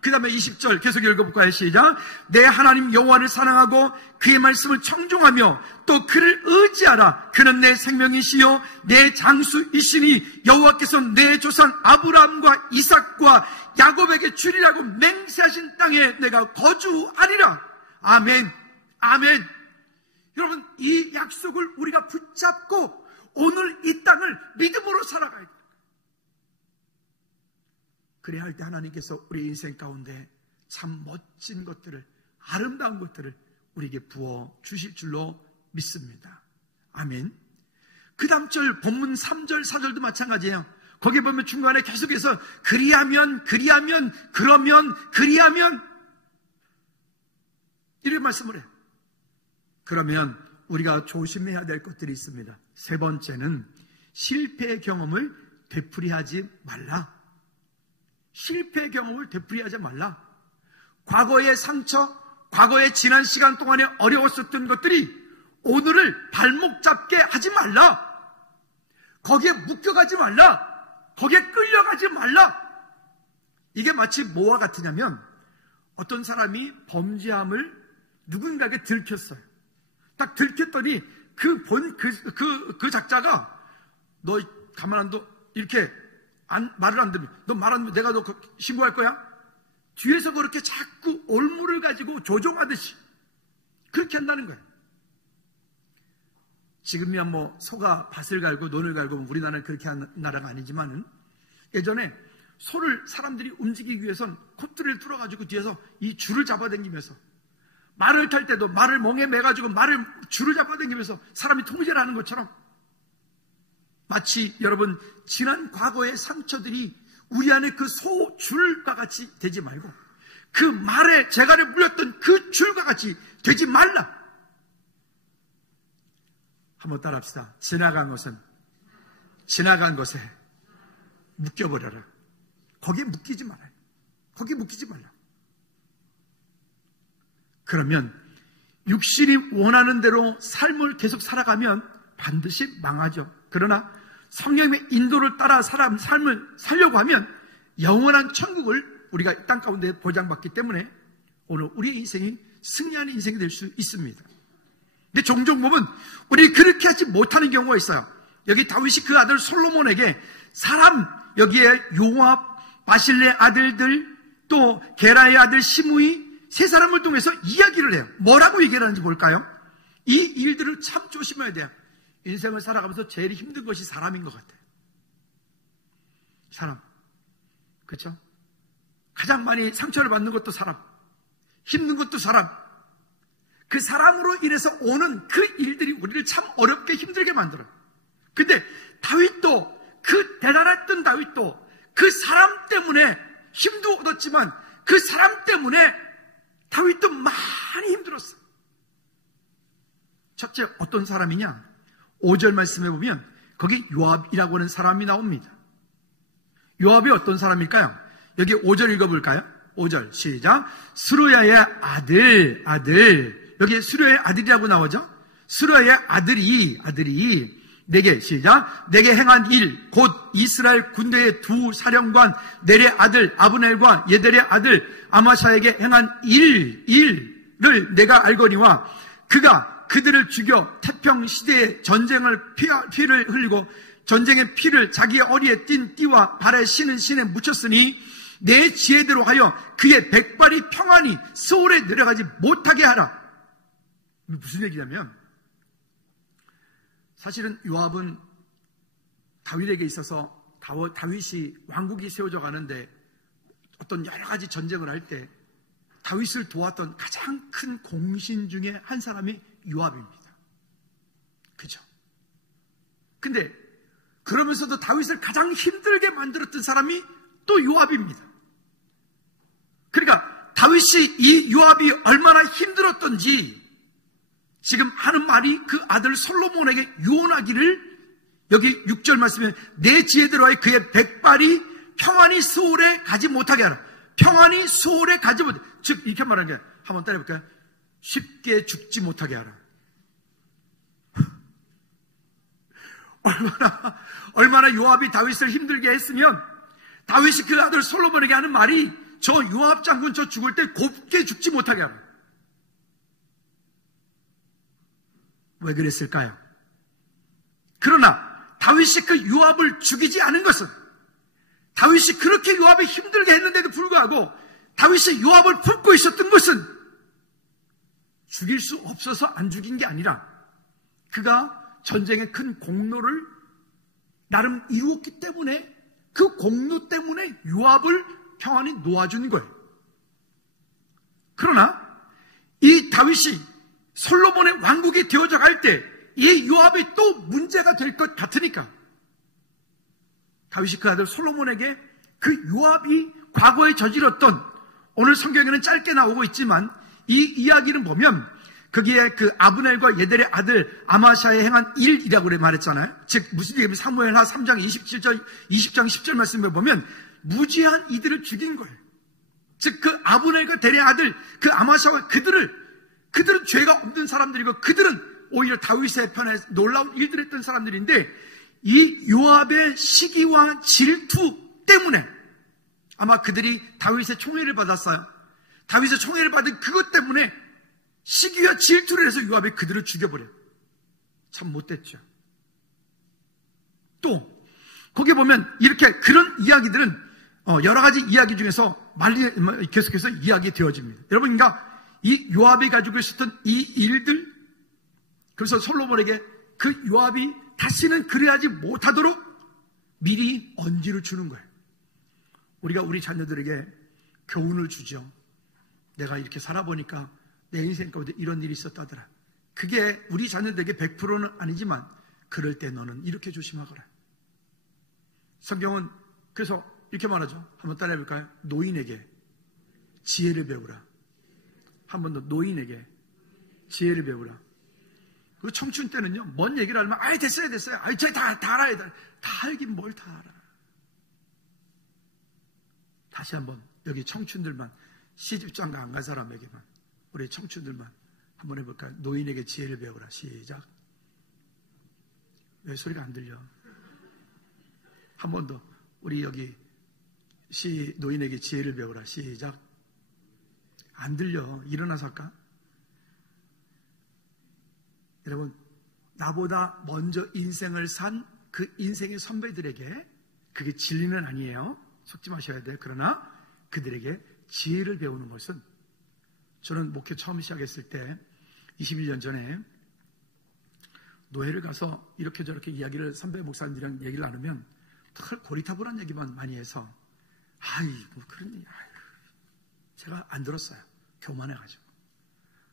그 다음에 20절 계속 읽어볼까요? 시작. 내 하나님 여호와를 사랑하고 그의 말씀을 청종하며 또 그를 의지하라. 그는 내 생명이시요 내 장수이시니 여호와께서 내 조상 아브라함과 이삭과 야곱에게 주리라고 맹세하신 땅에 내가 거주하리라. 아멘. 아멘. 여러분, 이 약속을 우리가 붙잡고 오늘 이 땅을 믿음으로 살아가야 돼요. 그래야 할 때 하나님께서 우리 인생 가운데 참 멋진 것들을, 아름다운 것들을 우리에게 부어 주실 줄로 믿습니다. 아멘. 그 다음 절 본문 3절 4절도 마찬가지예요. 거기에 보면 중간에 계속해서 그리하면 이런 말씀을 해요. 그러면 우리가 조심해야 될 것들이 있습니다. 세 번째는 실패의 경험을 되풀이하지 말라. 실패의 경험을 되풀이하지 말라. 과거의 상처, 과거의 지난 시간 동안에 어려웠었던 것들이 오늘을 발목 잡게 하지 말라. 거기에 묶여가지 말라. 거기에 끌려가지 말라. 이게 마치 뭐와 같으냐면, 어떤 사람이 범죄함을 누군가에게 들켰어요. 딱 들켰더니 그 작자가 너 가만 안 둬. 이렇게 말을 안 들으면, 너 말 안 들으면 내가 너 신고할 거야? 뒤에서 그렇게 자꾸 올무를 가지고 조종하듯이 그렇게 한다는 거예요. 지금이야 뭐 소가 밭을 갈고 논을 갈고 우리나라는 그렇게 하는 나라가 아니지만은, 예전에 소를 사람들이 움직이기 위해선 콧줄을 뚫어가지고 뒤에서 이 줄을 잡아당기면서, 말을 탈 때도 말을 멍에 매가지고 줄을 잡아당기면서 사람이 통제를 하는 것처럼, 마치 여러분 지난 과거의 상처들이 우리 안에 그 소줄과 같이 되지 말고, 그 말에 재갈에 물렸던 그 줄과 같이 되지 말라. 한번 따라합시다. 지나간 것에 묶여버려라. 거기에 묶이지 말아요. 거기 묶이지 말라. 그러면 육신이 원하는 대로 삶을 계속 살아가면 반드시 망하죠. 그러나 성령의 인도를 따라 삶을 살려고 하면 영원한 천국을 우리가 땅 가운데 보장받기 때문에 오늘 우리의 인생이 승리하는 인생이 될 수 있습니다. 근데 종종 보면 우리 그렇게 하지 못하는 경우가 있어요. 여기 다윗이 그 아들 솔로몬에게 여기에 요압, 바실레 아들들, 또 게라의 아들 시므이 세 사람을 통해서 이야기를 해요. 뭐라고 얘기를 하는지 볼까요? 이 일들을 참 조심해야 돼요. 인생을 살아가면서 제일 힘든 것이 사람인 것 같아요. 사람. 그렇죠? 가장 많이 상처를 받는 것도 사람, 힘든 것도 사람. 그 사람으로 인해서 오는 그 일들이 우리를 참 어렵게 힘들게 만들어요. 근데 다윗도, 그 대단했던 다윗도 그 사람 때문에 힘도 얻었지만 그 사람 때문에 다윗도 많이 힘들었어요. 첫째, 어떤 사람이냐? 5절 말씀해 보면 거기 요압이라고 하는 사람이 나옵니다. 요압이 어떤 사람일까요? 여기 5절 읽어볼까요? 5절 시작. 스루야의 아들. 여기 스루야의 아들이라고 나오죠? 스루야의 아들이 내게 시작. 내게 행한 일, 곧 이스라엘 군대의 두 사령관 넬의 아들 아브넬과 예델의 아들 아마샤에게 행한 일을 내가 알거니와 그가 그들을 죽여 태평 시대에 전쟁을 피를 흘리고 전쟁의 피를 자기의 어리에 띤 띠와 발에 신은 신에 묻혔으니 내 지혜대로 하여 그의 백발이 평안히 서울에 내려가지 못하게 하라. 무슨 얘기냐면 사실은 요압은 다윗에게 있어서 다윗이 왕국이 세워져 가는데 어떤 여러 가지 전쟁을 할 때 다윗을 도왔던 가장 큰 공신 중에 한 사람이 요압입니다. 그죠? 근데 그러면서도 다윗을 가장 힘들게 만들었던 사람이 또 요압입니다. 그러니까 다윗이 이 요압이 얼마나 힘들었던지 지금 하는 말이 그 아들 솔로몬에게 유언하기를 여기 6절 말씀에 내 지혜대로 하여 그의 백발이 평안히 수월에 가지 못하게 하라. 평안히 수월에 가지 못하게. 즉 이렇게 말하는 게 한번 따라해볼까요? 쉽게 죽지 못하게 하라. 얼마나 요압이 다윗을 힘들게 했으면 다윗이 그 아들 솔로몬에게 하는 말이 저 요압 장군 저 죽을 때 곱게 죽지 못하게 하라. 왜 그랬을까요? 그러나 다윗이 그 요압을 죽이지 않은 것은 다윗이 그렇게 요압을 힘들게 했는데도 불구하고 다윗이 요압을 품고 있었던 것은 죽일 수 없어서 안 죽인 게 아니라 그가 전쟁의 큰 공로를 나름 이루었기 때문에 그 공로 때문에 요압을 평안히 놓아준 거예요. 그러나 이 다윗이 솔로몬의 왕국이 되어져 갈 때 이 요압이 또 문제가 될 것 같으니까 다윗이 그 아들 솔로몬에게 그 요압이 과거에 저질렀던 오늘 성경에는 짧게 나오고 있지만 이 이야기는 보면 거기에 그 아브넬과 예델의 아들 아마샤에 행한 일이라고 말했잖아요. 즉 무슨 얘기냐면 사무엘하 3장 27절 20장 10절 말씀을 보면 무지한 이들을 죽인 거예요. 즉 그 아브넬과 델의 아들 그 아마샤와 그들은 죄가 없는 사람들이고 그들은 오히려 다윗의 편에 놀라운 일들을 했던 사람들인데 이 요압의 시기와 질투 때문에 아마 그들이 다윗의 총애를 받았어요. 다윗의 총애를 받은 그것 때문에 시기와 질투를 해서 요압이 그들을 죽여버려요. 참 못됐죠. 또 거기 보면 이렇게 그런 이야기들은 여러 가지 이야기 중에서 계속해서 이야기 되어집니다. 여러분, 그러니까 이 요압이 가지고 있었던 이 일들, 그래서 솔로몬에게 그 요압이 다시는 그래하지 못하도록 미리 언지를 주는 거예요. 우리가 우리 자녀들에게 교훈을 주죠. 내가 이렇게 살아보니까 내 인생 가운데 이런 일이 있었다더라. 그게 우리 자녀들에게 100%는 아니지만 그럴 때 너는 이렇게 조심하거라. 성경은 그래서 이렇게 말하죠. 한번 따라해볼까요? 노인에게 지혜를 배우라. 한 번 더, 노인에게 지혜를 배우라. 그 청춘 때는요, 뭔 얘기를 하면 아이 됐어요. 아이 저희 다 알아야 돼. 다 알긴 뭘 다 알아. 다시 한번 여기 청춘들만, 시집장가 안 간 사람에게만, 우리 청춘들만 한번 해볼까요? 노인에게 지혜를 배우라. 시작. 왜 소리가 안 들려? 한 번 더. 우리 여기 노인에게 지혜를 배우라. 시작. 안 들려. 일어나서 할까? 여러분, 나보다 먼저 인생을 산 그 인생의 선배들에게 그게 진리는 아니에요. 속지 마셔야 돼요. 그러나 그들에게 지혜를 배우는 것은, 저는 목회 처음 시작했을 때 21년 전에 노회를 가서 이렇게 저렇게 이야기를 선배 목사님들이랑 얘기를 나누면 털 고리타분한 얘기만 많이 해서 뭐 그런 얘기 제가 안 들었어요. 교만해가지고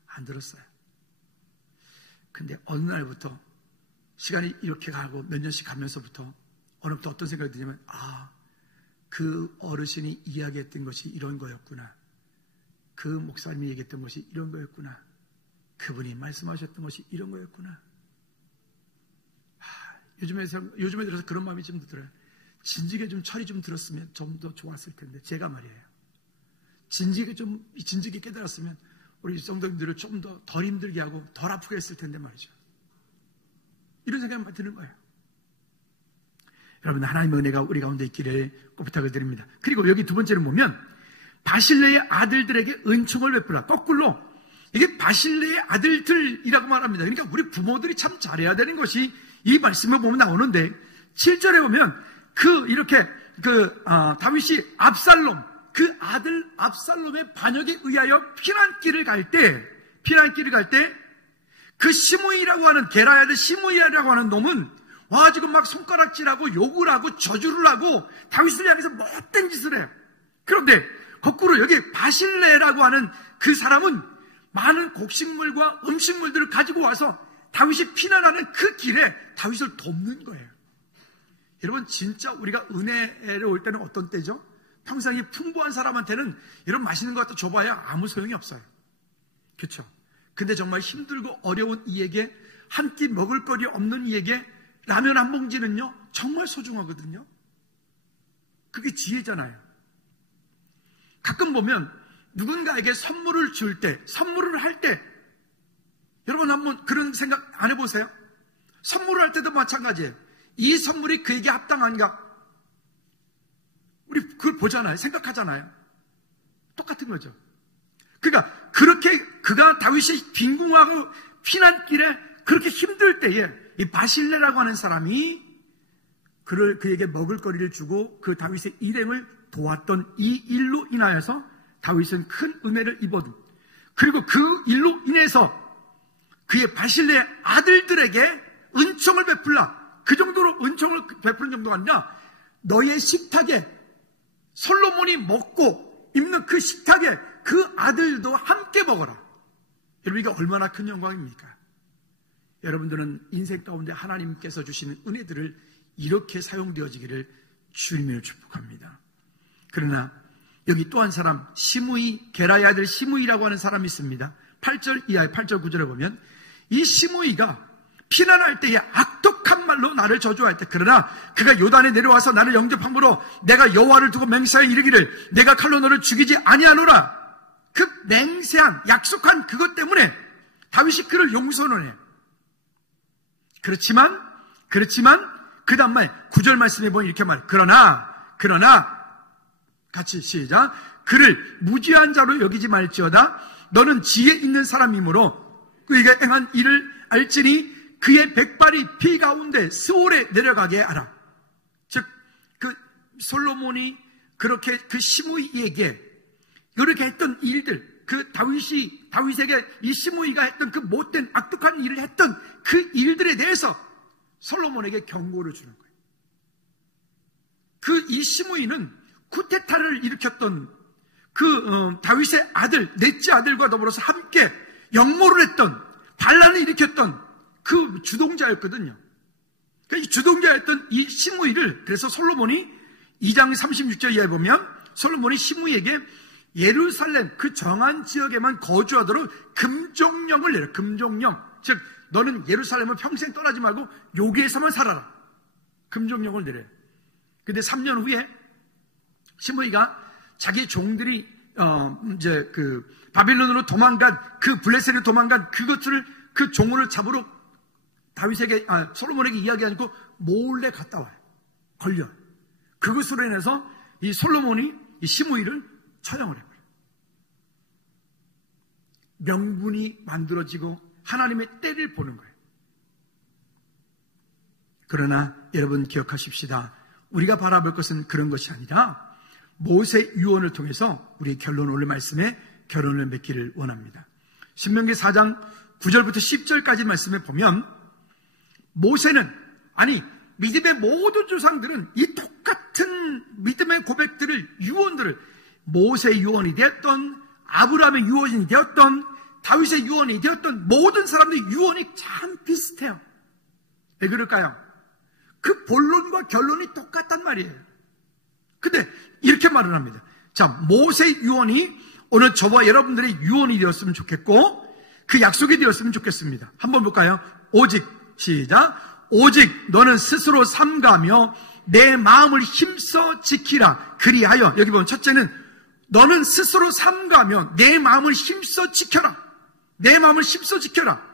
안 들었어요. 근데 어느 날부터 시간이 이렇게 가고 몇 년씩 가면서부터 어느 날 어떤 생각이 드냐면 그 어르신이 이야기했던 것이 이런 거였구나. 그 목사님이 얘기했던 것이 이런 거였구나. 그분이 말씀하셨던 것이 이런 거였구나. 요즘에 들어서 그런 마음이 좀 들어요. 진지하게 좀 철이 좀 들었으면 좀 더 좋았을 텐데, 제가 말이에요. 진지하게 깨달았으면 우리 성도님들을 좀 더 덜 힘들게 하고 덜 아프게 했을 텐데 말이죠. 이런 생각이 드는 거예요. 여러분, 하나님의 은혜가 우리 가운데 있기를 꼭 부탁을 드립니다. 그리고 여기 두 번째로 보면 바실레의 아들들에게 은총을 베풀라. 거꾸로 이게 바실레의 아들들이라고 말합니다. 그러니까 우리 부모들이 참 잘해야 되는 것이 이 말씀을 보면 나오는데, 7절에 보면 다윗이 압살롬, 그 아들 압살롬의 반역에 의하여 피난길을 갈 때 그 시므이라고 하는, 게라의 아들 시므이라고 하는 놈은 지금 막 손가락질하고 욕을 하고 저주를 하고 다윗을 향해서 못된 짓을 해요. 그런데 거꾸로 여기 바실레라고 하는 그 사람은 많은 곡식물과 음식물들을 가지고 와서 다윗이 피난하는 그 길에 다윗을 돕는 거예요. 여러분, 진짜 우리가 은혜를 올 때는 어떤 때죠? 평상이 풍부한 사람한테는 이런 맛있는 것 갖다 줘봐야 아무 소용이 없어요. 그렇죠? 근데 정말 힘들고 어려운 이에게, 한 끼 먹을 거리 없는 이에게 라면 한 봉지는요 정말 소중하거든요. 그게 지혜잖아요. 가끔 보면 누군가에게 선물을 줄 때, 선물을 할 때, 여러분 한번 그런 생각 안 해보세요? 선물을 할 때도 마찬가지예요. 이 선물이 그에게 합당한가? 우리 그걸 보잖아요. 생각하잖아요. 똑같은 거죠. 그러니까 그가 다윗이 빈궁하고 피난길에 그렇게 힘들 때에 이 바실레라고 하는 사람이 그에게 먹을 거리를 주고 그 다윗의 일행을 도왔던 이 일로 인하여서 다윗은 큰 은혜를 입어둔, 그리고 그 일로 인해서 그의 바실레의 아들들에게 은총을 베풀라. 그 정도로 은총을 베푸는 정도가 아니라 너의 식탁에, 솔로몬이 먹고 입는 그 식탁에 그 아들도 함께 먹어라. 여러분, 이게 얼마나 큰 영광입니까? 여러분들은 인생 가운데 하나님께서 주시는 은혜들을 이렇게 사용되어지기를 주님을 축복합니다. 그러나 여기 또 한 사람, 시므이, 게라의 아들 시므이라고 하는 사람이 있습니다. 8절 이하의 8절 9절에 보면 이 시므이가 피난할 때에 악독한 말로 나를 저주할 때, 그러나 그가 요단에 내려와서 나를 영접함으로 내가 여호와를 두고 맹세하여 이르기를 내가 칼로 너를 죽이지 아니하노라. 그 맹세한, 약속한 그것 때문에 다윗이 그를 용서는 해요. 그렇지만 그 다음 말 9절 말씀에 보면 이렇게 말해요. 그러나 같이 시작. 그를 무지한 자로 여기지 말지어다. 너는 지혜 있는 사람이므로 그에게 행한 일을 알지니 그의 백발이 피 가운데 스올에 내려가게 하라. 즉, 그 솔로몬이 그렇게 그 시므이에게 이렇게 했던 일들, 그 다윗에게 이 시므이가 했던 그 못된 악독한 일을 했던 그 일들에 대해서 솔로몬에게 경고를 주는 거예요. 이 시므이는 쿠데타를 일으켰던 다윗의 아들, 넷째 아들과 더불어서 함께 역모를 했던, 반란을 일으켰던 그 주동자였거든요. 그러니까 이 주동자였던 이 시므이를, 그래서 솔로몬이 2장 36절 이하에 보면 솔로몬이 시므이에게 예루살렘 그 정한 지역에만 거주하도록 금종령을 내려. 금종령, 즉 너는 예루살렘을 평생 떠나지 말고 여기에서만 살아라. 금종령을 내려요. 근데 3년 후에 시므이가 자기 종들이 이제 그 바빌론으로 도망간 그 블레셋으로 도망간 그것들을 그 종을 잡으러 다윗에게 솔로몬에게 이야기하고 몰래 갔다 와요. 걸려. 그것으로 인해서 이 솔로몬이 이 시므이를 처형을 해버려요. 명분이 만들어지고 하나님의 때를 보는 거예요. 그러나 여러분 기억하십시다. 우리가 바라볼 것은 그런 것이 아니라 모세 유언을 통해서 우리의 결론, 오늘 말씀에 결론을 맺기를 원합니다. 신명기 4장 9절부터 10절까지 말씀에 보면 모세는, 아니 믿음의 모든 조상들은 이 똑같은 믿음의 고백들을, 유언들을, 모세의 유언이 되었던, 아브라함의 유언이 되었던, 다윗의 유언이 되었던 모든 사람들의 유언이 참 비슷해요. 왜 그럴까요? 그 본론과 결론이 똑같단 말이에요. 근데 이렇게 말을 합니다. 자, 모세의 유언이 오늘 저와 여러분들의 유언이 되었으면 좋겠고 그 약속이 되었으면 좋겠습니다. 한번 볼까요? 오직, 시작. 오직 너는 스스로 삼가며 내 마음을 힘써 지키라. 그리하여, 여기 보면 첫째는 너는 스스로 삼가며 내 마음을 힘써 지켜라. 내 마음을 힘써 지켜라.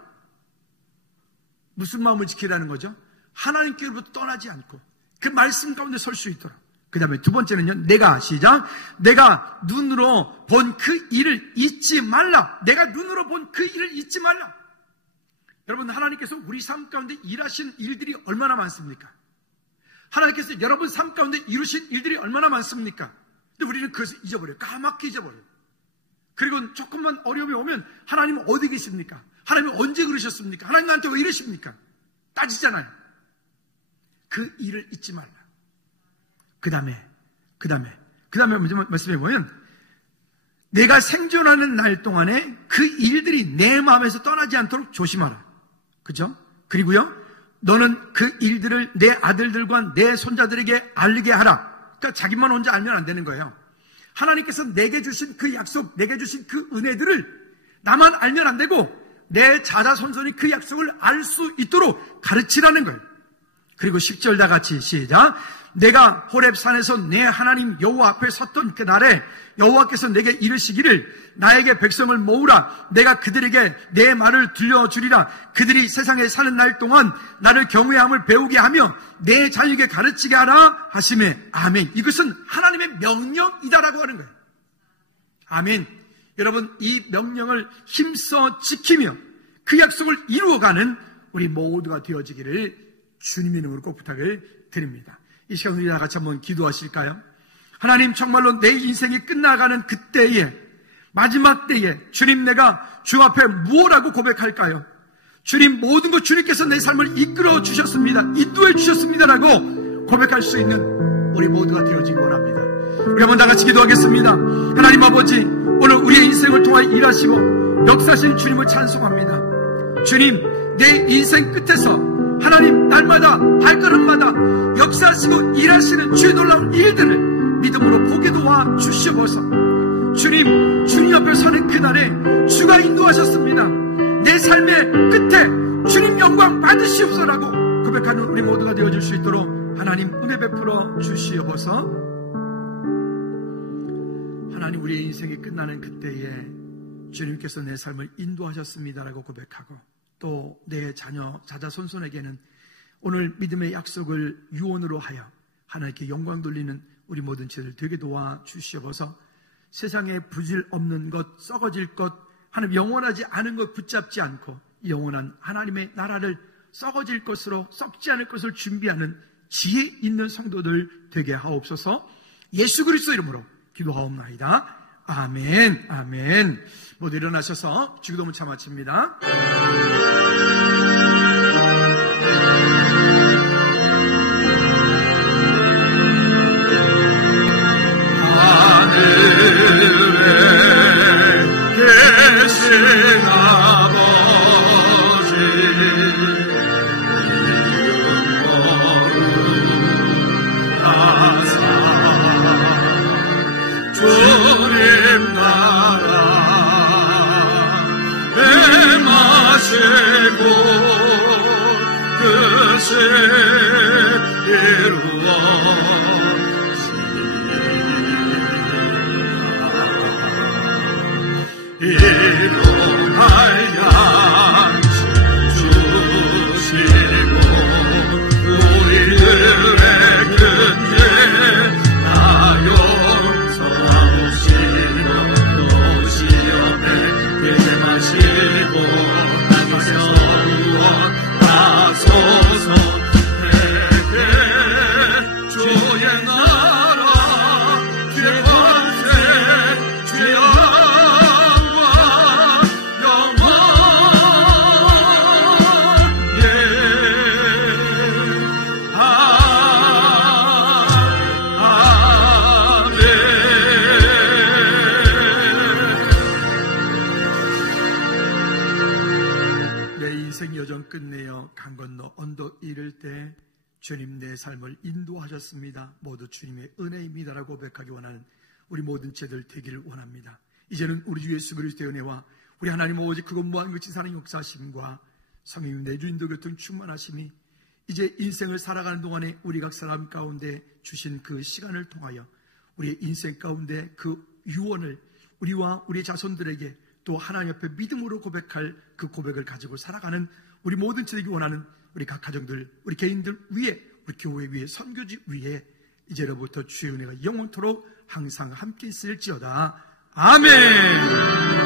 무슨 마음을 지키라는 거죠? 하나님께로부터 떠나지 않고 그 말씀 가운데 설 수 있도록. 그 다음에 두 번째는요, 내가, 시작. 내가 눈으로 본 그 일을 잊지 말라. 내가 눈으로 본 그 일을 잊지 말라. 여러분, 하나님께서 우리 삶 가운데 일하신 일들이 얼마나 많습니까? 하나님께서 여러분 삶 가운데 이루신 일들이 얼마나 많습니까? 근데 우리는 그것을 잊어버려요. 까맣게 잊어버려요. 그리고 조금만 어려움이 오면 하나님은 어디 계십니까? 하나님은 언제 그러셨습니까? 하나님 나한테 왜 이러십니까? 따지잖아요. 그 일을 잊지 말라. 그 다음에 말씀해 보면 내가 생존하는 날 동안에 그 일들이 내 마음에서 떠나지 않도록 조심하라. 그죠? 그리고요, 너는 그 일들을 내 아들들과 내 손자들에게 알리게 하라. 그러니까 자기만 혼자 알면 안 되는 거예요. 하나님께서 내게 주신 그 약속, 내게 주신 그 은혜들을 나만 알면 안 되고 내 자자손손이 그 약속을 알 수 있도록 가르치라는 거예요. 그리고 10절 다 같이 시작. 내가 호렙산에서 내 하나님 여호와 앞에 섰던 그날에 여호와께서 내게 이르시기를 나에게 백성을 모으라. 내가 그들에게 내 말을 들려주리라. 그들이 세상에 사는 날 동안 나를 경외함을 배우게 하며 내 자녀에게 가르치게 하라 하시매. 아멘. 이것은 하나님의 명령이다라고 하는 거예요. 아멘. 여러분, 이 명령을 힘써 지키며 그 약속을 이루어가는 우리 모두가 되어지기를 주님의 이름으로 꼭 부탁을 드립니다. 이 시간 우리 다 같이 한번 기도하실까요? 하나님, 정말로 내 인생이 끝나가는 그때에, 마지막 때에 주님, 내가 주 앞에 무엇라고 고백할까요? 주님, 모든 것 주님께서 내 삶을 이끌어 주셨습니다, 인도해 주셨습니다라고 고백할 수 있는 우리 모두가 되어지기 원합니다. 우리 한번 다 같이 기도하겠습니다. 하나님 아버지, 오늘 우리의 인생을 통하여 일하시고 역사하신 주님을 찬송합니다. 주님, 내 인생 끝에서 하나님, 날마다 발걸음마다 역사하시고 일하시는 주의 놀라운 일들을 믿음으로 보게 도와 주시옵소서. 주님, 주님 앞에 서는 그날에 주가 인도하셨습니다. 내 삶의 끝에 주님 영광 받으시옵소서라고 고백하는 우리 모두가 되어줄 수 있도록 하나님 은혜 베풀어 주시옵소서. 하나님, 우리의 인생이 끝나는 그때에 주님께서 내 삶을 인도하셨습니다라고 고백하고, 또 내 자녀, 자자손손에게는 오늘 믿음의 약속을 유언으로 하여 하나님께 영광 돌리는 우리 모든 죄를 되게 도와 주시옵소서. 세상에 부질 없는 것, 썩어질 것, 하나님 영원하지 않은 것 붙잡지 않고 영원한 하나님의 나라를 썩어질 것으로, 썩지 않을 것을 준비하는 지혜 있는 성도들 되게 하옵소서. 예수 그리스도 이름으로 기도하옵나이다. 아멘, 아멘. 모두 일어나셔서 주기도문 마칩니다. 하늘에 계신 아버지, 이름 거룩하사 주님 나라 행하시고 뜻을 이루어지이다. 끝내어 강 건너 언덕 이를 때 주님 내 삶을 인도하셨습니다. 모두 주님의 은혜입니다라고 고백하기 원하는 우리 모든 제들 되기를 원합니다. 이제는 우리 주 예수 그리스도의 은혜와 우리 하나님 오직 그것 무한급치 사는 역사하심과 성령님 내주인도 교통 충만하심이 이제 인생을 살아가는 동안에 우리 각 사람 가운데 주신 그 시간을 통하여 우리의 인생 가운데 그 유언을 우리와 우리 자손들에게 또 하나님 옆에 믿음으로 고백할 그 고백을 가지고 살아가는 우리 모든 제들이 원하는 우리 각 가정들, 우리 개인들 위에, 우리 교회 위에, 선교지 위에 이제로부터 주의 은혜가 영원토록 항상 함께 있을지어다. 아멘.